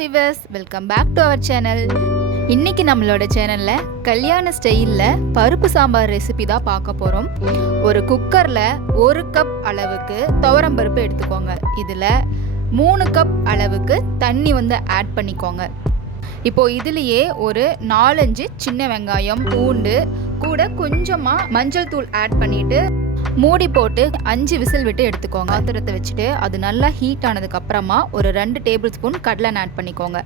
Viewers welcome back to our channel இன்னைக்கு நம்மளோட சேனலில் கல்யாண ஸ்டைலில் பருப்பு சாம்பார் ரெசிபி தான் பார்க்க போகிறோம் ஒரு குக்கரில் ஒரு கப் அளவுக்கு துவரம் பருப்பு எடுத்துக்கோங்க. இதில் மூணு கப் அளவுக்கு தண்ணி வந்து ஆட் பண்ணிக்கோங்க. இப்போ இதுலேயே ஒரு நாலஞ்சு சின்ன வெங்காயம் பூண்டு கூட கொஞ்சமாக மஞ்சள் தூள் ஆட் பண்ணிட்டு மூடி போட்டு அஞ்சு விசில் விட்டு எடுத்துக்கோங்க. பாத்திரத்தை வச்சுட்டு அது நல்லா ஹீட் ஆனதுக்கு அப்புறமா ஒரு ரெண்டு டேபிள் ஸ்பூன் கடலை ஆட் பண்ணிக்கோங்க.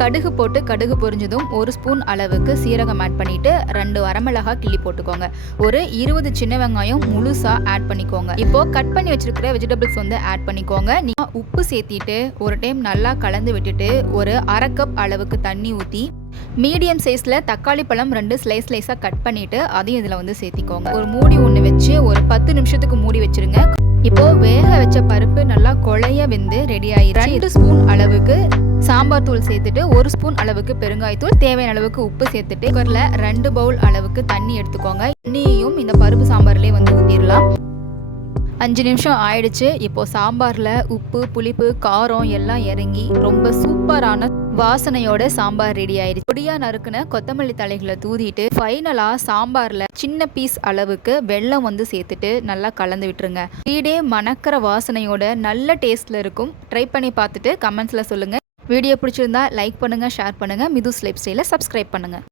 கடுகு போட்டு கடுகு பொரிஞ்சதும் ஒரு ஸ்பூன் அளவுக்கு சீரகம் ஆட் பண்ணிட்டு ரெண்டு வரமிளகா கிள்ளி போட்டுக்கோங்க. ஒரு இருபது சின்ன வெங்காயம் முழுசா ஆட் பண்ணிக்கோங்க. இப்போ கட் பண்ணி வச்சிருக்கிற வெஜிடபிள்ஸ் வந்து ஆட் பண்ணிக்கோங்க. நீங்க உப்பு சேர்த்திட்டு ஒரு டைம் நல்லா கலந்து விட்டுட்டு ஒரு அரை கப் அளவுக்கு தண்ணி ஊற்றி மீடியம் சைஸில் தக்காளி பழம் ரெண்டு ஸ்லைஸ் ஸ்லைஸாக கட் பண்ணிட்டு அதையும் இதில் வந்து சேர்த்திக்கோங்க. ஒரு மூடி ஒன்று வச்சு ஒரு பத்து நிமிஷத்துக்கு மூடி வச்சிருங்க. இப்போ வேக வச்ச பருப்பு நல்லா கொழைய வெந்து ரெடி ஆயிடுச்சு. ரெண்டு ஸ்பூன் அளவுக்கு சாம்பார் தூள் சேர்த்துட்டு ஒரு ஸ்பூன் அளவுக்கு பெருங்காயத்தூள் தேவையான அளவுக்கு உப்பு சேர்த்துட்டு குக்கரில் ரெண்டு பவுல் அளவுக்கு தண்ணி எடுத்துக்கோங்க. தண்ணியையும் இந்த பருப்பு சாம்பார்லேயே வந்து ஊற்றிடலாம் அஞ்சு நிமிஷம் ஆயிடுச்சு. இப்போ சாம்பாரில் உப்பு புளிப்பு காரம் எல்லாம் இறங்கி ரொம்ப சூப்பரான வாசனையோட சாம்பார் ரெடி ஆயிடுச்சு. பொடியா நறுக்குன கொத்தமல்லி தலைகளை தூதிட்டு ஃபைனலாக சாம்பாரில் சின்ன பீஸ் அளவுக்கு வெல்லம் வந்து சேர்த்துட்டு நல்லா கலந்து விட்டுருங்க. வீடே மணக்கிற வாசனையோட நல்ல டேஸ்ட்ல இருக்கும். ட்ரை பண்ணி பார்த்துட்டு கமெண்ட்ஸில் சொல்லுங்கள் வீடியோ பிடிச்சிருந்தா லைக் பண்ணுங்கள் ஷேர் பண்ணுங்கள் மிதுஸ் லைஃப் ஸ்டைலை சப்ஸ்கிரைப் பண்ணுங்கள்